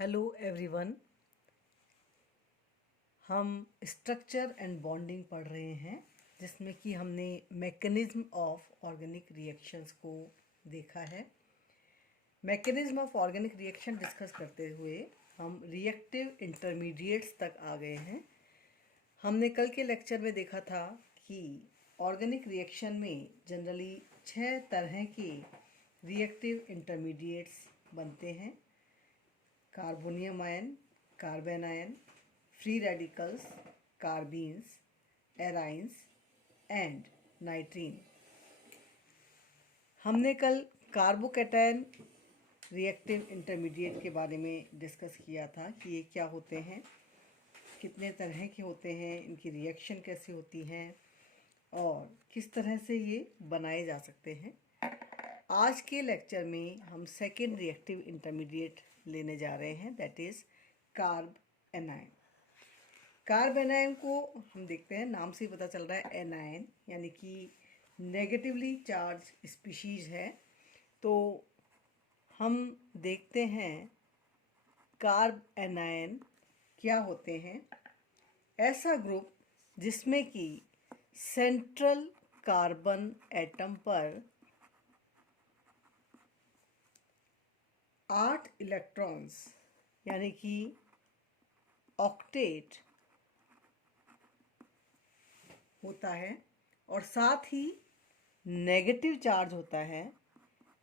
Hello everyone. हम structure and bonding पढ़ रहे हैं जिसमें कि हमने मैकेनिज्म ऑफ ऑर्गेनिक रिएक्शंस को देखा है। Mechanism of organic reaction discuss करते हुए हम रिएक्टिव इंटरमीडिएट्स तक आ गए हैं। हमने कल के लेक्चर में देखा था कि ऑर्गेनिक रिएक्शन में जनरली 6 तरह के रिएक्टिव इंटरमीडिएट्स बनते हैं। Carbonium ion, carbon ion, free radicals, carbenes, arynes and nitrene. हमने कल कार्बोकैटायन रिएक्टिव इंटरमीडिएट के बारे में डिस्कस किया था कि ये क्या होते हैं, कितने तरह के होते हैं, इनकी रिएक्शन कैसी होती हैं और किस तरह से ये बनाए जा सकते हैं। आज के लेक्चर में हम सेकेंड रिएक्टिव इंटरमीडिएट लेने जा रहे हैं, that is carb anion. Carb anion को हम देखते हैं, नाम से ही पता चल रहा है एनायन यानी कि नेगेटिवली चार्ज स्पीशीज है। तो हम देखते हैं कार्ब एनायन क्या होते हैं। ऐसा ग्रुप जिसमें कि सेंट्रल कार्बन एटम पर 8 इलेक्ट्रॉन्स यानी कि ऑक्टेट होता है और साथ ही नेगेटिव चार्ज होता है,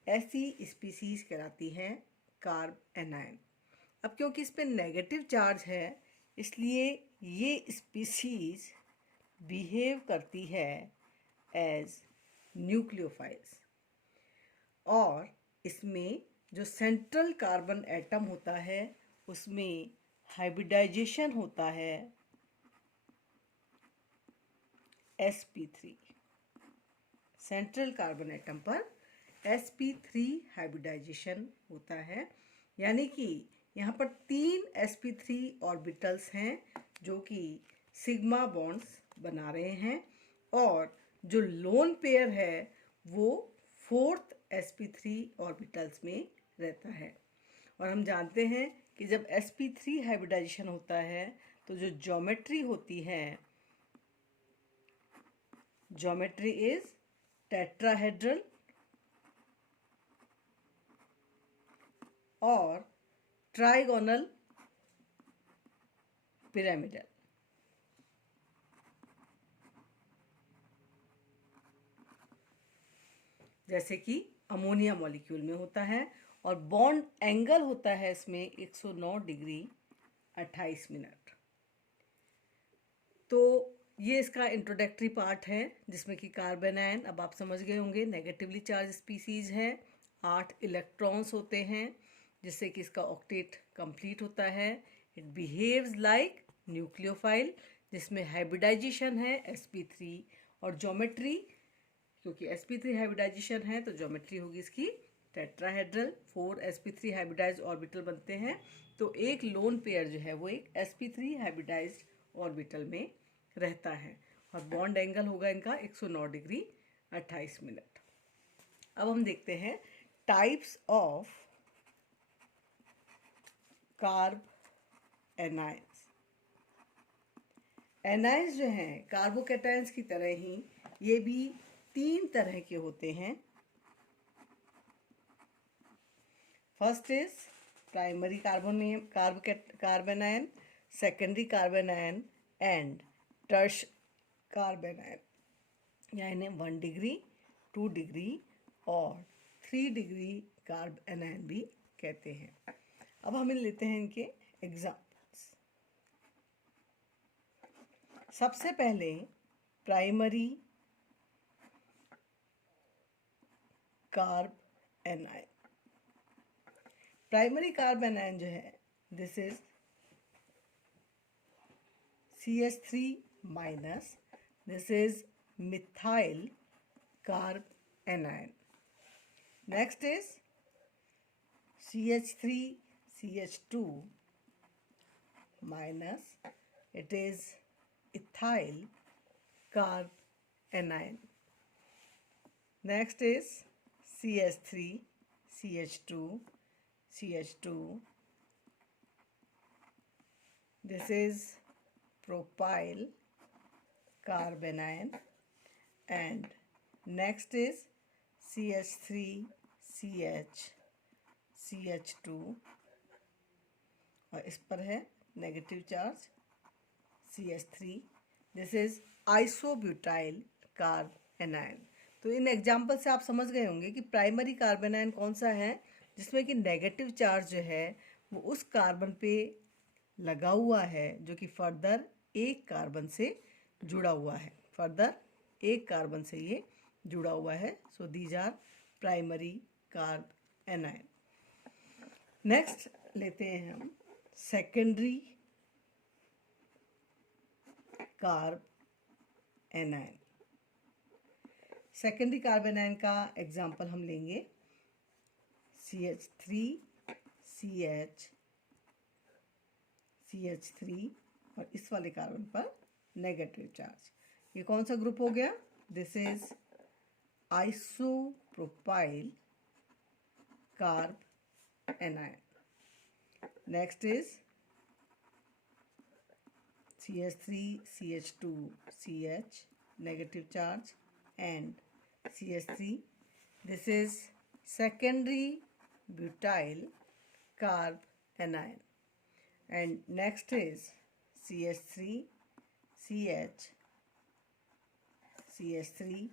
ऐसी स्पीसीज कहलाती है कार्ब एनायन। अब क्योंकि इस पे नेगेटिव चार्ज है इसलिए ये स्पीसीज बिहेव करती है एज न्यूक्लियोफाइल्स और इसमें जो सेंट्रल कार्बन एटम होता है उसमें हाइब्रिडाइजेशन होता है sp3। सेंट्रल कार्बन एटम पर sp3 हाइब्रिडाइजेशन होता है, यानी कि यहाँ पर 3 sp3 ऑर्बिटल्स हैं जो कि सिग्मा बॉन्ड्स बना रहे हैं और जो लोन पेयर है वो 4th sp3 ऑर्बिटल्स में रहता है। और हम जानते हैं कि जब sp3 हाइब्रिडाइजेशन होता है तो जो ज्योमेट्री होती है, ज्योमेट्री इज टेट्राहेड्रल और ट्राइगोनल पिरामिडल। जैसे कि अमोनिया मॉलिक्यूल में होता है और बॉन्ड एंगल होता है इसमें 109 डिग्री 28 मिनट। तो ये इसका इंट्रोडक्टरी पार्ट है जिसमें कि कार्बन आयन, अब आप समझ गए होंगे, नेगेटिवली चार्ज स्पीसीज है, 8 इलेक्ट्रॉन्स होते हैं जिससे कि इसका ऑक्टेट कंप्लीट होता है। इट बिहेव्स लाइक न्यूक्लियोफाइल जिसमें हाइब्रिडाइजेशन है sp3 और ज्योमेट्री, क्योंकि sp3 हाइब्रिडाइजेशन है तो ज्योमेट्री होगी इसकी टेट्राहेड्रल, 4 sp3 हाइब्रिडाइज्ड ऑर्बिटल बनते हैं। तो एक लोन पेयर जो है वो एक sp3 हाइब्रिडाइज्ड ऑर्बिटल में रहता है और बॉन्ड एंगल होगा इनका 109 डिग्री 28 मिनट। अब हम देखते हैं types of carb anions. Anions जो हैं कार्बोकैटायंस की तरह ही ये भी 3 तरह के होते हैं। First is primary carbon ion, secondary carbon ion and tertiary carbon ion, यानी 1 डिग्री, 2 डिग्री और 3 डिग्री कार्ब एनायन भी कहते हैं। अब हम लेते हैं इनके एग्जाम्पल्स। सबसे पहले primary carb anion. Primary carb anion जो है this is CH3 minus, this is methyl carb anion. Next is CH3 CH2 minus, it is ethyl carb anion. Next is CH3 CH2 CH2 This is propyl carbanion, and next is CH3CH CH2, और इस पर है negative charge CH3. This is isobutyl carb anion. तो in example से आप समझ गए होंगे कि प्राइमरी कार्बन आयन कौन सा है जिसमें कि नेगेटिव चार्ज जो है वो उस कार्बन पे लगा हुआ है जो कि फर्दर एक कार्बन से जुड़ा हुआ है. फर्दर एक कार्बन से ये जुड़ा हुआ है. So these are primary carbanion. Next लेते हैं हम secondary carbanion. Secondary carbanion का एग्जाम्पल हम लेंगे CH3 और इस वाले कार्बन पर नेगेटिव चार्ज. ये कौन सा ग्रुप हो गया? This is isopropyl carb anion. Next is CH3 CH2 CH negative charge and CH3. This is secondary butyl carb anion. And next is CH3 CH CH3.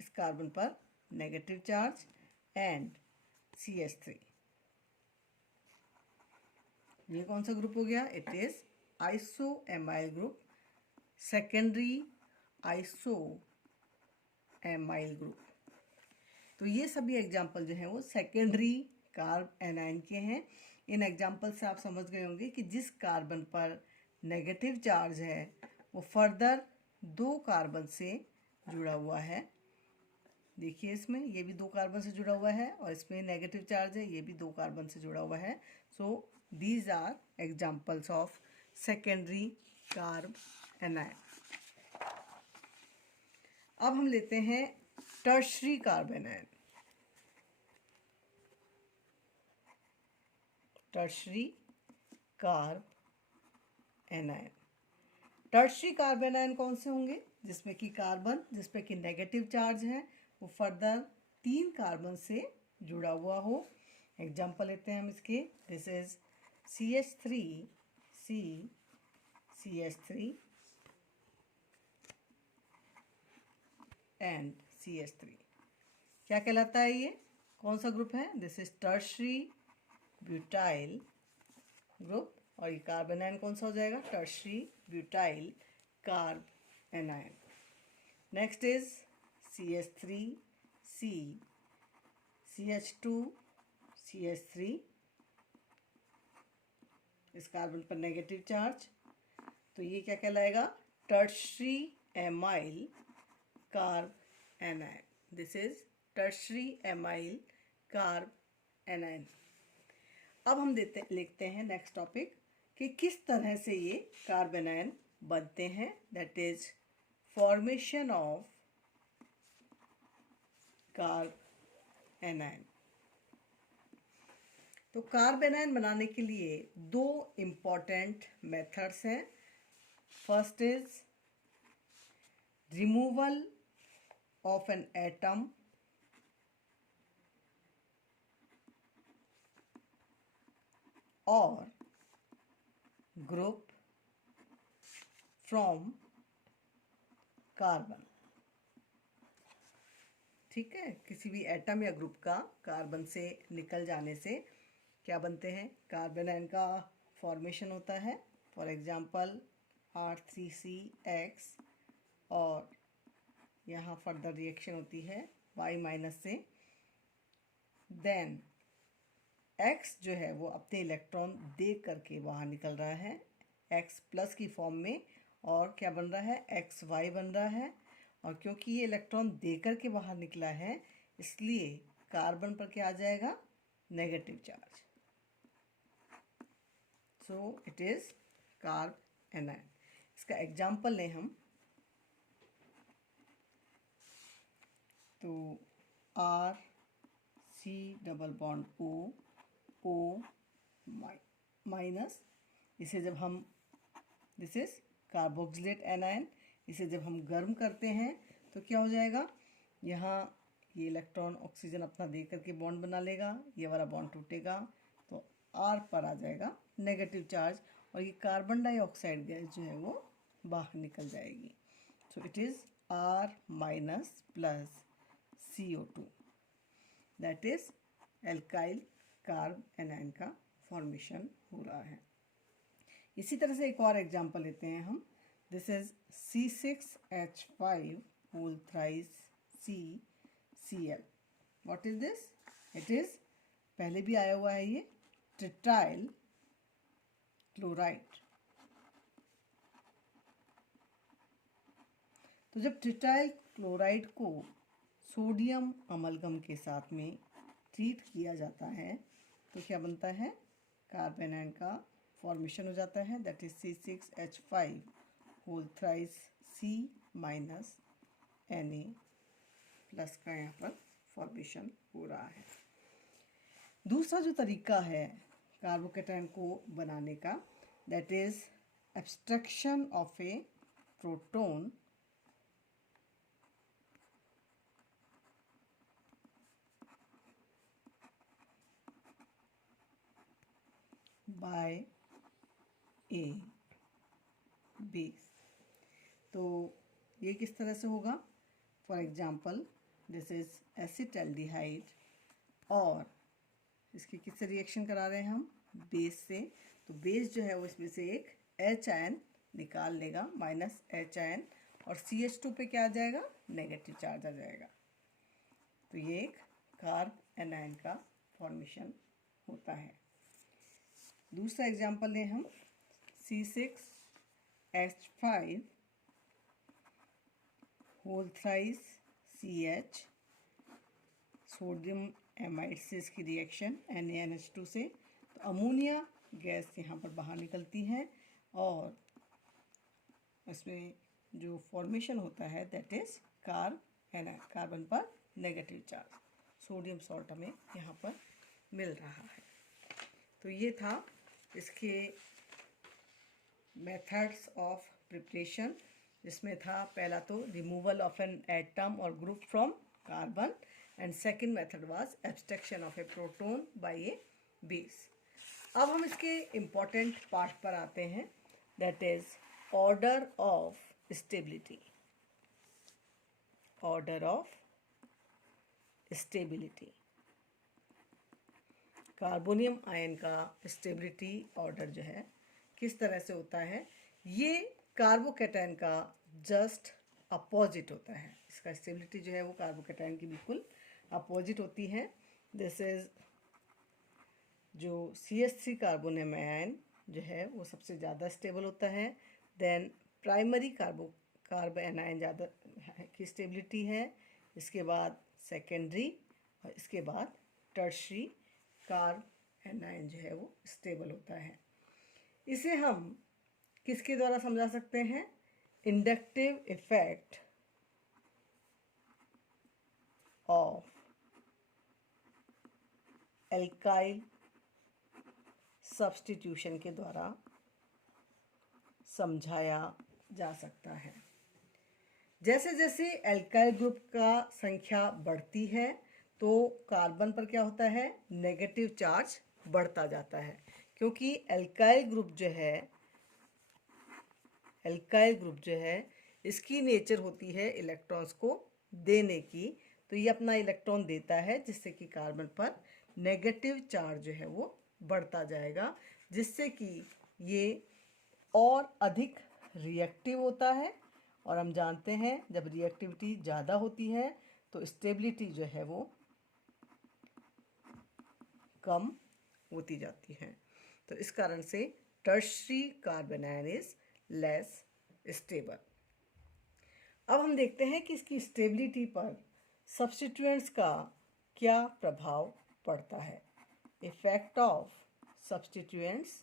इस कार्बन पर negative charge and CH3. ये कौन सा group हो गया? It is isoamyl group, secondary isoamyl group. तो ये सभी एग्जाम्पल जो हैं वो सेकेंडरी कार्ब एनायन के हैं. इन एग्जाम्पल से आप समझ गए होंगे कि जिस कार्बन पर नेगेटिव चार्ज है वो फर्दर दो कार्बन से जुड़ा हुआ है. देखिए इसमें ये भी दो कार्बन से जुड़ा हुआ है और इसमें नेगेटिव चार्ज है, ये भी दो कार्बन से जुड़ा हुआ है. सो these are examples of secondary carb anion. अब हम लेते हैं tertiary carb anion. Tertiary carb anion. Tertiary carb anion कौन से होंगे? जिसमें कि कार्बन जिसपे कि नेगेटिव चार्ज है वो फर्दर तीन कार्बन से जुड़ा हुआ हो. एग्जाम्पल लेते हैं हम इसके. This is CH3 CH3 and CH3. क्या कहलाता है ये? कौन सा ग्रुप है? This is tertiary butyl group. और ये कार्ब एनायन कौन सा हो जाएगा? Tertiary butyl carb anion. Next is CH3 CH2 CH3. इस कार्बन पर नेगेटिव चार्ज, तो ये क्या कहलाएगा? Tertiary amyl carb anion. This is tertiary amyl carb anion. अब हम लिखते हैं नेक्स्ट टॉपिक कि किस तरह से ये कार्ब एनायन बनते हैं. That is formation of carb anion. तो कार्ब एनायन बनाने के लिए दो इम्पॉर्टेंट मेथड्स हैं. First is removal of an atom और ग्रुप फ्रॉम कार्बन. ठीक है, किसी भी एटम या ग्रुप का कार्बन से निकल जाने से क्या बनते हैं? कार्ब एनायन का फॉर्मेशन होता है. फॉर एग्जांपल R3CX और यहाँ फर्दर रिएक्शन होती है Y- से. देन X जो है वो अपने इलेक्ट्रॉन दे करके बाहर निकल रहा है X+ की फॉर्म में, और क्या बन रहा है? XY बन रहा है. और क्योंकि ये इलेक्ट्रॉन दे करके बाहर निकला है इसलिए कार्बन पर क्या आ जाएगा? Negative charge. So it is carb anion. इसका एग्जाम्पल लें हम तो RC double bond O O minus, इसे जब हम, दिस इज कार्बोक्सिलेट एनायन, इसे जब हम गर्म करते हैं तो क्या हो जाएगा, यहाँ ये इलेक्ट्रॉन ऑक्सीजन अपना दे करके बॉन्ड बना लेगा, ये वाला बॉन्ड टूटेगा तो R पर आ जाएगा नेगेटिव चार्ज, और ये कार्बन डाइऑक्साइड गैस जो है वो बाहर निकल जाएगी। So it is R minus plus CO2, that is alkyl carb anion का फॉर्मेशन हो रहा है। इसी तरह से एक और एग्जांपल लेते हैं हम। This is C6H5 whole thrice CCl। What is this? It is, पहले भी आया हुआ है ये, ट्रिटाइल क्लोराइड। तो जब ट्रिटाइल क्लोराइड को सोडियम अमलगम के साथ में ट्रीट किया जाता है तो क्या बनता है, कार्बन एनायन का फॉर्मेशन हो जाता है, that is C6H5 whole thrice C minus Na plus का यहाँ पर फॉर्मेशन हो रहा है। दूसरा जो तरीका है कार्बोकेटायन को बनाने का, that is abstraction of a proton by a base. तो ये किस तरह से होगा, for example this is acetaldehyde, और इसकी किससे रिएक्शन करा रहे हैं हम, बेस से। तो बेस जो है वो इसमें से एक H आयन निकाल लेगा, माइनस H आयन, और CH2 पे क्या आ जाएगा, नेगेटिव चार्ज आ जाएगा। तो ये एक कार्ब एनायन का फॉर्मेशन होता है। दूसरा एग्जाम्पल लें हम, C6H5 whole thrice CH, sodium amide से इसकी रिएक्शन NaNH2 से, तो अमोनिया गैस यहाँ पर बाहर निकलती है, और इसमें जो फॉर्मेशन होता है that is carb anion, carbon पर नेगेटिव चार्ज, सोडियम सॉल्ट हमें यहाँ पर मिल रहा है। तो ये था इसके मेथड्स ऑफ प्रिपरेशन, जिसमें था पहला तो रिमूवल ऑफ एन एटम और group from carbon, and second method was abstraction of a proton by a base. अब हम इसके इम्पॉर्टेंट पार्ट पर आते हैं, that is order of stability. Order of stability, carbonium ion का स्टेबिलिटी ऑर्डर जो है किस तरह से होता है, ये कार्बोकेटायन का जस्ट अपोजिट होता है। इसका स्टेबिलिटी जो है वो कार्बोकेटायन की बिल्कुल अपोजिट होती है। दिस इज जो CH3 कार्बोनियम आयन जो है वो सबसे ज़्यादा स्टेबल होता है, देन प्राइमरी कार्ब एनायन ज़्यादा की स्टेबिलिटी है, इसके बाद सेकेंडरी, और इसके बाद टर्शरी कार्ब एनायन जो है वो स्टेबल होता है। इसे हम किसके द्वारा समझा सकते हैं, inductive effect of alkyl substitution के द्वारा समझाया जा सकता है। जैसे जैसे एल्काइल ग्रुप का संख्या बढ़ती है तो कार्बन पर क्या होता है, नेगेटिव चार्ज बढ़ता जाता है, क्योंकि एल्काइल ग्रुप जो है इसकी नेचर होती है इलेक्ट्रॉन्स को देने की, तो ये अपना इलेक्ट्रॉन देता है जिससे कि कार्बन पर नेगेटिव चार्ज जो है वो बढ़ता जाएगा, जिससे कि ये और अधिक रिएक्टिव होता है, और हम जानते हैं जब रिएक्टिविटी ज़्यादा होती है तो स्टेबिलिटी जो है वो कम होती जाती है। तो इस कारण से tertiary carbon ion is less stable. अब हम देखते हैं कि इसकी स्टेबिलिटी पर सब्स्टिट्यूएंट्स का क्या प्रभाव पड़ता है। Effect of substituents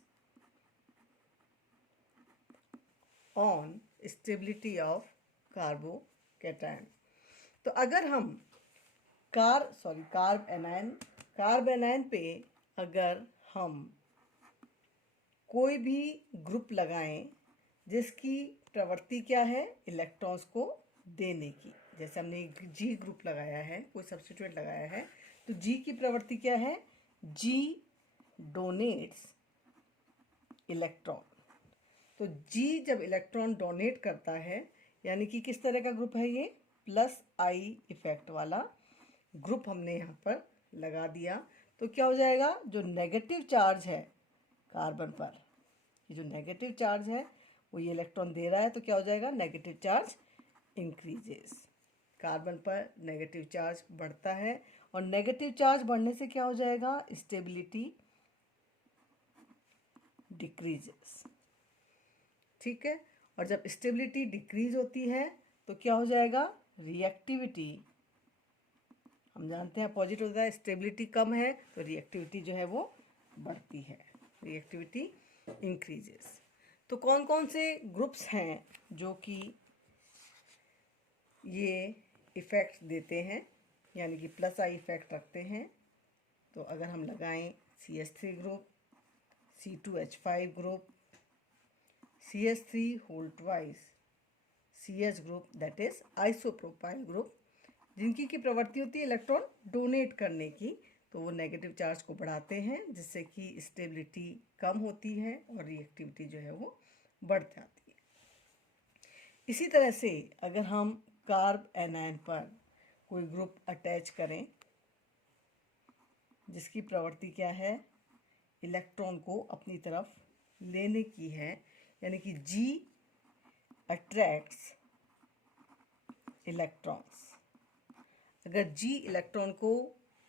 on stability of carbocation. तो अगर हम कार्ब एनायन पे अगर हम कोई भी ग्रुप लगाएं जिसकी प्रवृत्ति क्या है, इलेक्ट्रॉन्स को देने की। जैसे हमने एक जी ग्रुप लगाया है, कोई सब्स्टिट्यूएंट लगाया है, तो जी की प्रवृत्ति क्या है, जी डोनेट्स इलेक्ट्रॉन। तो जी जब इलेक्ट्रॉन डोनेट करता है, यानी कि किस तरह का ग्रुप है ये, प्लस आई इफेक्ट वाला ग्रुप हमने यहाँ पर लगा दिया। तो क्या हो जाएगा, जो नेगेटिव चार्ज है कार्बन पर, ये जो नेगेटिव चार्ज है वो ये इलेक्ट्रॉन दे रहा है, तो क्या हो जाएगा, नेगेटिव चार्ज इंक्रीजेस। कार्बन पर नेगेटिव चार्ज बढ़ता है, और नेगेटिव चार्ज बढ़ने से क्या हो जाएगा, स्टेबिलिटी डिक्रीजेस। ठीक है, और जब स्टेबिलिटी डिक्रीज होती है तो क्या हो जाएगा, रिएक्टिविटी। हम जानते हैं पॉजिटिव होता है, स्टेबिलिटी कम है तो रिएक्टिविटी जो है वो बढ़ती है, रिएक्टिविटी इंक्रीजेस। तो कौन कौन से ग्रुप्स हैं जो कि ये इफ़ेक्ट देते हैं, यानी कि प्लस आई इफ़ेक्ट रखते हैं। तो अगर हम लगाएं CH3 group, C2H5 group, CH3 whole twice CH group, that is isopropyl group, जिनकी की प्रवृत्ति होती है इलेक्ट्रॉन डोनेट करने की, तो वो नेगेटिव चार्ज को बढ़ाते हैं जिससे कि स्टेबिलिटी कम होती है और रिएक्टिविटी जो है वो बढ़ जाती है। इसी तरह से अगर हम कार्ब एनायन पर कोई ग्रुप अटैच करें जिसकी प्रवृत्ति क्या है, इलेक्ट्रॉन को अपनी तरफ लेने की है, यानी कि G अट्रैक्ट्स इलेक्ट्रॉन्स। अगर G इलेक्ट्रॉन को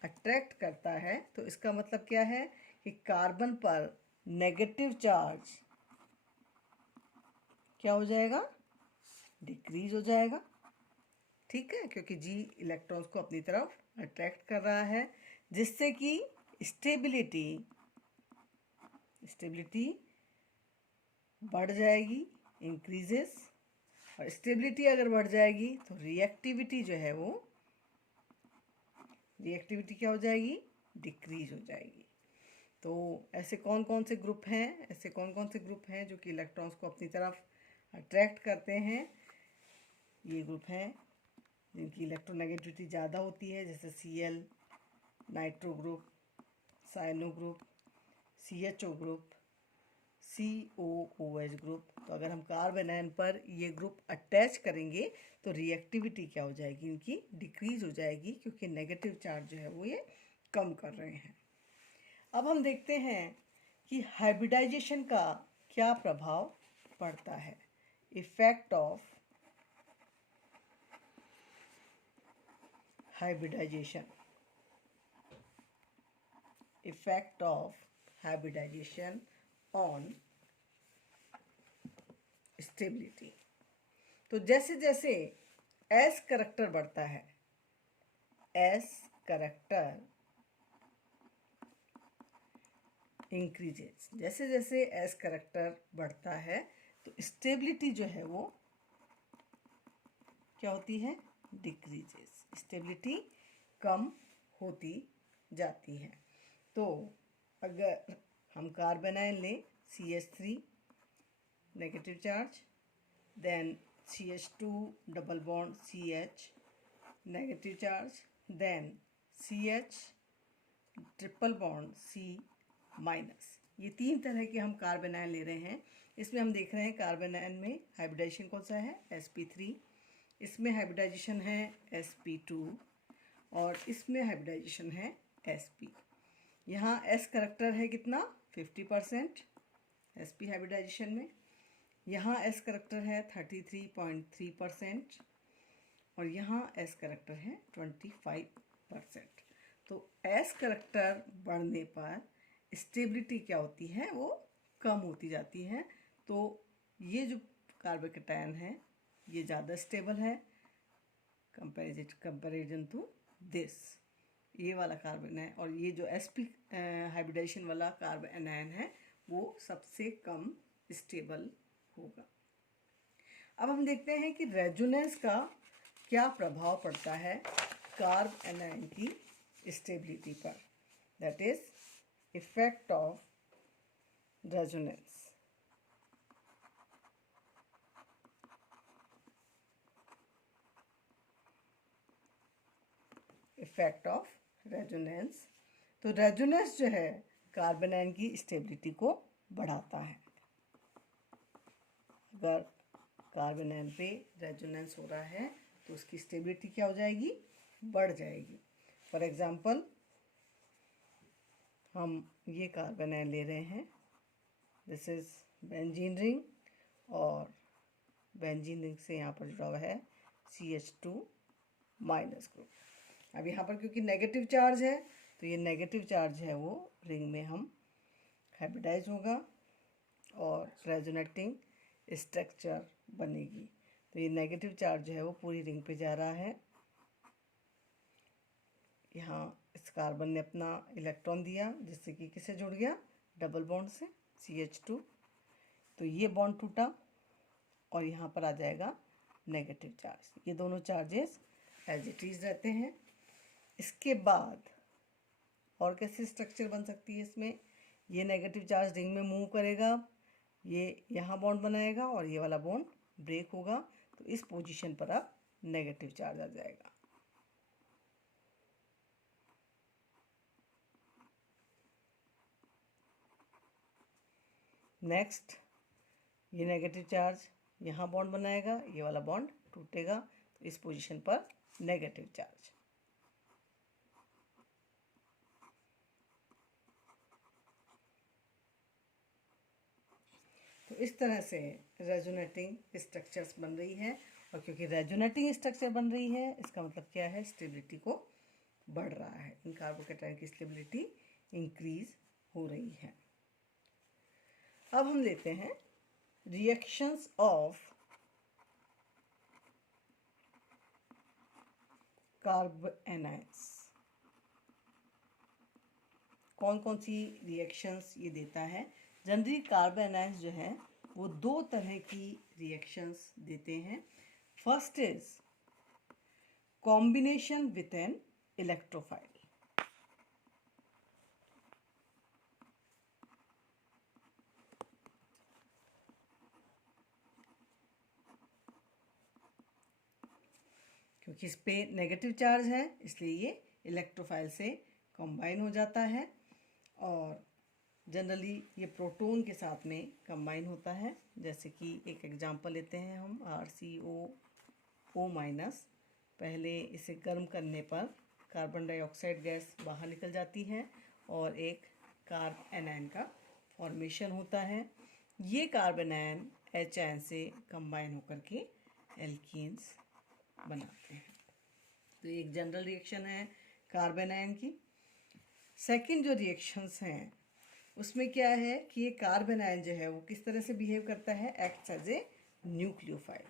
अट्रैक्ट करता है तो इसका मतलब क्या है कि कार्बन पर नेगेटिव चार्ज क्या हो जाएगा, डिक्रीज हो जाएगा। ठीक है, क्योंकि G इलेक्ट्रॉन्स को अपनी तरफ अट्रैक्ट कर रहा है, जिससे कि स्टेबिलिटी बढ़ जाएगी, इंक्रीजेस। और स्टेबिलिटी अगर बढ़ जाएगी तो रिएक्टिविटी जो है वो, रिएक्टिविटी क्या हो जाएगी, डिक्रीज हो जाएगी। तो ऐसे कौन कौन से ग्रुप हैं जो कि इलेक्ट्रॉन्स को अपनी तरफ अट्रैक्ट करते हैं। ये ग्रुप हैं जिनकी इलेक्ट्रोनेगेटिविटी ज़्यादा होती है, जैसे Cl, nitro group, cyano group, CHO group, COOH group. तो अगर हम कार्बन आयन पर ये ग्रुप अटैच करेंगे तो रिएक्टिविटी क्या हो जाएगी, इनकी डिक्रीज हो जाएगी, क्योंकि नेगेटिव चार्ज जो है वो ये कम कर रहे हैं। अब हम देखते हैं कि हाइब्रिडाइजेशन का क्या प्रभाव पड़ता है। Effect of hybridisation, effect of hybridisation on stability. तो जैसे जैसे S करैक्टर बढ़ता है, S करैक्टर इंक्रीजेस, जैसे जैसे S करैक्टर बढ़ता है तो स्टेबिलिटी जो है वो क्या होती है, डिक्रीजेस, स्टेबिलिटी कम होती जाती है। तो अगर हम कार्बन आयन लें, CH3 negative charge, then CH2 double bond CH negative charge, then CH triple bond C minus. ये तीन तरह के हम कार्बन आयन ले रहे हैं। इसमें हम देख रहे हैं कार्बन आयन में हाइब्रिडाइजेशन कौन सा है, sp3, इसमें हाइब्रिडाइजेशन है sp2, और इसमें हाइब्रिडाइजेशन है sp। यहाँ S करैक्टर है कितना, 50% sp हाइब्रिडाइजेशन में। यहाँ S करैक्टर है 33.3% और यहाँ S करैक्टर है 25%। तो S करैक्टर बढ़ने पर स्टेबिलिटी क्या होती है, वो कम होती जाती है। तो ये जो कार्बोकैटायन है ये ज़्यादा स्टेबल है कंपैरिजन टू दिस, ये वाला कार्बन है। और ये जो sp हाइब्रिडाइजेशन वाला कार्बन आयन है वो सबसे कम स्टेबल होगा। अब हम देखते हैं कि रेजोनेंस का क्या प्रभाव पड़ता है कार्ब एनायन की स्टेबिलिटी पर, that is effect of resonance. Effect of resonance. तो रेजोनेंस जो है कार्बन आयन की स्टेबिलिटी को बढ़ाता है। अगर कार्बन आयन पे रेजोनेंस हो रहा है तो उसकी स्टेबिलिटी क्या हो जाएगी, बढ़ जाएगी। फॉर एग्जांपल हम ये कार्बन आयन ले रहे हैं, दिस इज बेंजीन रिंग, और बेंजीन रिंग से यहाँ पर जुड़ा हुआ है CH2 माइनस ग्रुप। अब यहाँ पर क्योंकि नेगेटिव चार्ज है तो ये नेगेटिव चार्ज है वो रिंग में हम हाइब्रिडाइज होगा और रेजोनेटिंग स्ट्रक्चर बनेगी। तो ये नेगेटिव चार्ज जो है वो पूरी रिंग पे जा रहा है। यहाँ इस कार्बन ने अपना इलेक्ट्रॉन दिया जिससे कि किससे जुड़ गया, डबल बॉन्ड से, CH2। तो ये बॉन्ड टूटा और यहाँ पर आ जाएगा नेगेटिव चार्ज। ये दोनों चार्जेस एज इट इज रहते हैं। इसके बाद और कैसी स्ट्रक्चर बन सकती है इसमें, ये नेगेटिव चार्ज रिंग में मूव करेगा, ये यहाँ बॉन्ड बनाएगा और ये वाला बॉन्ड ब्रेक होगा। तो इस पोजीशन पर अब नेगेटिव चार्ज आ जाएगा। नेक्स्ट, ये नेगेटिव चार्ज यहाँ बॉन्ड बनाएगा, ये वाला बॉन्ड टूटेगा, तो इस पोजीशन पर नेगेटिव चार्ज। तो इस तरह से रेजोनेटिंग स्ट्रक्चर्स बन रही है। और क्योंकि रेजोनेटिंग स्ट्रक्चर बन रही है इसका मतलब क्या है, स्टेबिलिटी को बढ़ रहा है, इन कार्बोकेटायन की स्टेबिलिटी इंक्रीज हो रही है। अब हम लेते हैं रिएक्शंस ऑफ कार्बोनाइन्स। कौन कौन सी रिएक्शंस ये देता है। जनरली कार्बोनाइन्स जो है वो दो तरह की रिएक्शंस देते हैं। First is combination with an electrophile. क्योंकि इस पे नेगेटिव चार्ज है इसलिए ये इलेक्ट्रोफाइल से कंबाइन हो जाता है और जनरली ये प्रोटॉन के साथ में कंबाइन होता है। जैसे कि एक एग्जांपल लेते हैं हम, RCOO माइनस। पहले इसे गर्म करने पर कार्बन डाइऑक्साइड गैस बाहर निकल जाती है और एक कार्ब एनायन का फॉर्मेशन होता है। ये कार्बन आयन H आयन से कंबाइन होकर के एल्कीन्स बनाते हैं। तो ये एक जनरल रिएक्शन है कार्बन आयन की। सेकंड जो रिएक्शंस हैं उसमें क्या है कि ये कार्बन आयन जो है वो किस तरह से बिहेव करता है, acts as a nucleophile.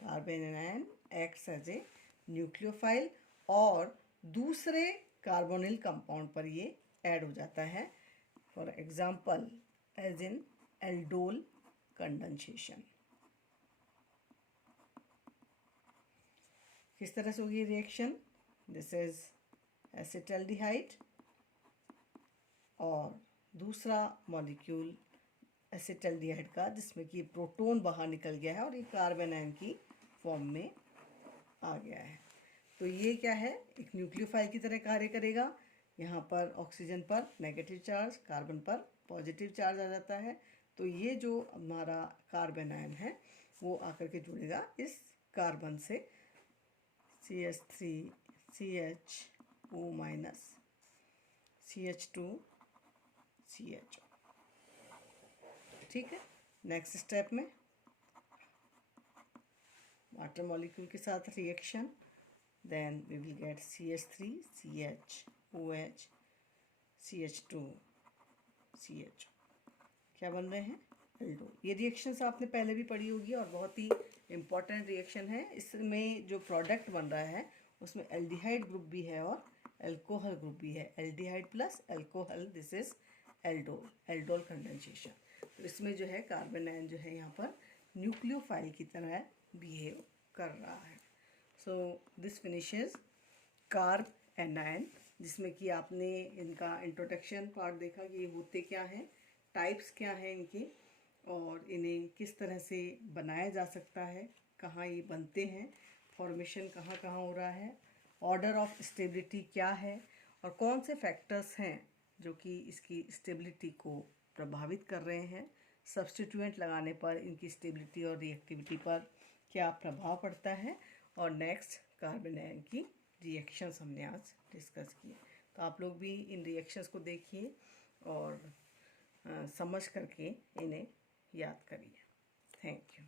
Carbanion acts as a nucleophile और दूसरे कार्बोनिल कंपाउंड पर ये ऐड हो जाता है। For example as in aldol condensation. किस तरह से होगी रिएक्शन, दिस इज एसिटल्डिहाइड और दूसरा मॉलिक्यूल एसिटल्डिहाइड का जिसमें कि प्रोटॉन बाहर निकल गया है और ये कार्बन आयन की फॉर्म में आ गया है। तो ये क्या है, एक न्यूक्लियोफाइल की तरह कार्य करेगा। यहाँ पर ऑक्सीजन पर नेगेटिव चार्ज, कार्बन पर पॉजिटिव चार्ज आ जाता है। तो ये जो हमारा कार्बन आयन है वो आकर के जुड़ेगा इस कार्बन से, CH3 CHO minus CH2 CHO। ठीक है। नेक्स्ट स्टेप में वाटर मॉलिक्यूल के साथ reaction, then we will get CH3 CHOH CH2 CHO। क्या बन रहे हैं, एल्डोल। ये रिएक्शंस आपने पहले भी पढ़ी होगी और बहुत ही इम्पॉर्टेंट रिएक्शन है। इसमें जो प्रोडक्ट बन रहा है उसमें एल्डिहाइड ग्रुप भी है और एल्कोहल ग्रुप भी है। Aldehyde plus alcohol, this is aldol, aldol condensation. तो इसमें जो है कार्बन आयन जो है यहाँ पर न्यूक्लियोफाइल की तरह बिहेव कर रहा है। So this finishes carb anion जिसमें कि आपने इनका इंट्रोडक्शन पार्ट देखा कि ये होते क्या हैं, टाइप्स क्या हैं इनके, और इन्हें किस तरह से बनाया जा सकता है, कहाँ ये बनते हैं, फॉर्मेशन कहाँ कहाँ हो रहा है, ऑर्डर ऑफ स्टेबिलिटी क्या है, और कौन से फैक्टर्स हैं जो कि इसकी स्टेबिलिटी को प्रभावित कर रहे हैं, सब्स्टिट्यूएंट लगाने पर इनकी स्टेबिलिटी और रिएक्टिविटी पर क्या प्रभाव पड़ता है, और नेक्स्ट कार्बन आयन की रिएक्शंस हमने आज डिस्कस किए। तो आप लोग भी इन रिएक्शंस को देखिए और समझ करके इन्हें याद करिए। Thank you.